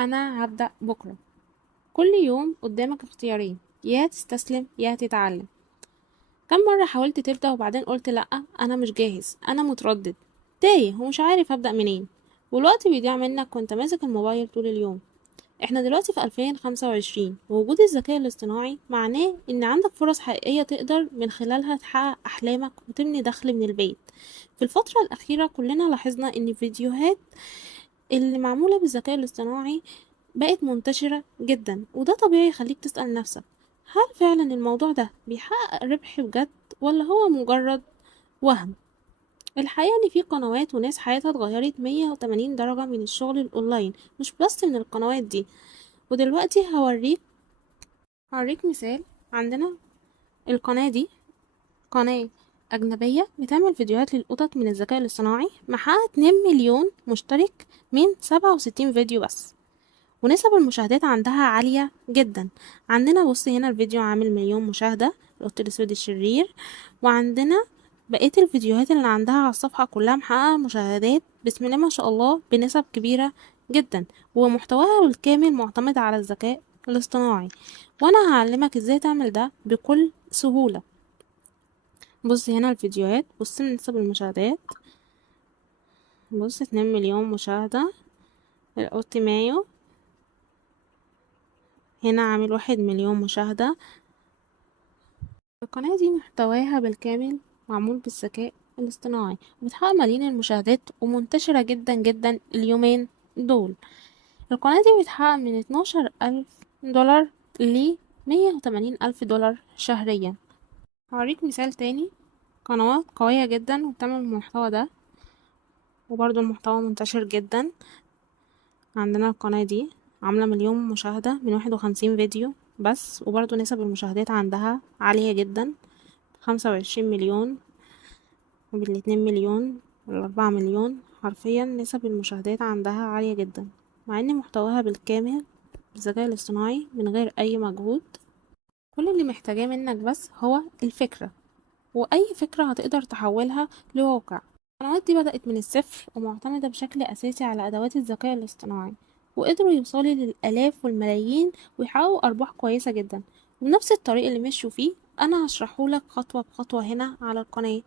أنا هبدأ بكرة. كل يوم قدامك اختيارين، يا تستسلم يا تتعلم. كم مرة حاولت تبدأ وبعدين قلت لأ، أنا مش جاهز، أنا متردد، تايه ومش عارف أبدأ منين، والوقت بيضيع منك وانت ماسك الموبايل طول اليوم. احنا دلوقتي في 2025، ووجود الذكاء الاصطناعي معناه ان عندك فرص حقيقية تقدر من خلالها تحقق أحلامك وتبني دخل من البيت. في الفترة الأخيرة كلنا لاحظنا ان فيديوهات اللي معمولة بالذكاء الاصطناعي بقت منتشرة جدا، وده طبيعي يخليك تسأل نفسك، هل فعلا الموضوع ده بيحقق ربح بجد ولا هو مجرد وهم؟ الحقيقة ان في قنوات وناس حياتها اتغيرت 180 درجة من الشغل الاونلاين، مش بس من القنوات دي. ودلوقتي هوريك مثال. عندنا القناة دي قناة أجنبية بتعمل فيديوهات للقطط من الذكاء الاصطناعي، محققة 2 مليون مشترك من 67 فيديو بس، ونسب المشاهدات عندها عالية جدا. عندنا بص هنا الفيديو عامل 1 مليون مشاهدة، القط الأسود الشرير. وعندنا بقية الفيديوهات اللي عندها على الصفحة كلها محققة مشاهدات بسم الله ما شاء الله بنسب كبيرة جدا، ومحتواها بالكامل معتمد على الذكاء الاصطناعي. وانا هعلمك ازاي تعمل ده بكل سهولة. بص هنا الفيديوهات، بص من نسب المشاهدات، بص 2 مليون مشاهدة. القط مايو هنا عامل 1 مليون مشاهدة. القناة دي محتواها بالكامل معمول بالذكاء الاصطناعي، وبتحقق ملايين المشاهدات ومنتشرة جدا جدا اليومين دول. القناة دي بتحقق من 12 ألف دولار ل 180 ألف دولار شهريا. هوريك مثال تاني، قنوات قوية جدا وبتعمل المحتوى ده، وبرضو المحتوى منتشر جدا. عندنا القناة دي عاملة 1 مليون مشاهدة من 51 فيديو بس، وبرضو نسب المشاهدات عندها عالية جدا، 25 مليون وبال2 مليون وال4 مليون. حرفيا نسب المشاهدات عندها عالية جدا، مع ان محتواها بالكامل بالذكاء الاصطناعي من غير اي مجهود. كل اللي محتاجاه منك بس هو الفكرة، واي فكرة هتقدر تحولها لواقع. القنوات دي بدأت من الصفر ومعتمدة بشكل اساسي على ادوات الذكاء الاصطناعي، وقدروا يوصلوا للالاف والملايين ويحققوا ارباح كويسة جدا. ونفس الطريق اللي مشوا فيه انا هشرحهولك خطوة بخطوة هنا على القناة.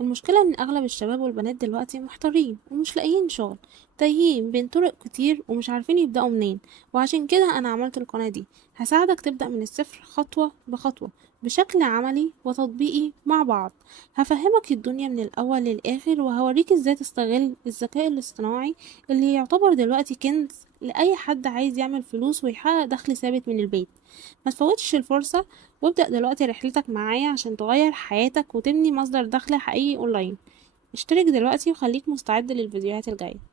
المشكلة ان اغلب الشباب والبنات دلوقتي محتارين ومش لاقيين شغل، تايهين بين طرق كتير ومش عارفين يبدأوا منين. وعشان كده انا عملت القناة دي، هساعدك تبدأ من الصفر خطوة بخطوة، بشكل عملي وتطبيقي مع بعض. هفهمك الدنيا من الاول للاخر، وهوريك ازاي تستغل الذكاء الاصطناعي اللي يعتبر دلوقتي كنز لأي حد عايز يعمل فلوس ويحقق دخل ثابت من البيت. ما تفوتش الفرصة، وابدأ دلوقتي رحلتك معايا عشان تغير حياتك وتبني مصدر دخل حقيقي اونلاين. اشترك دلوقتي وخليك مستعد للفيديوهات الجاية.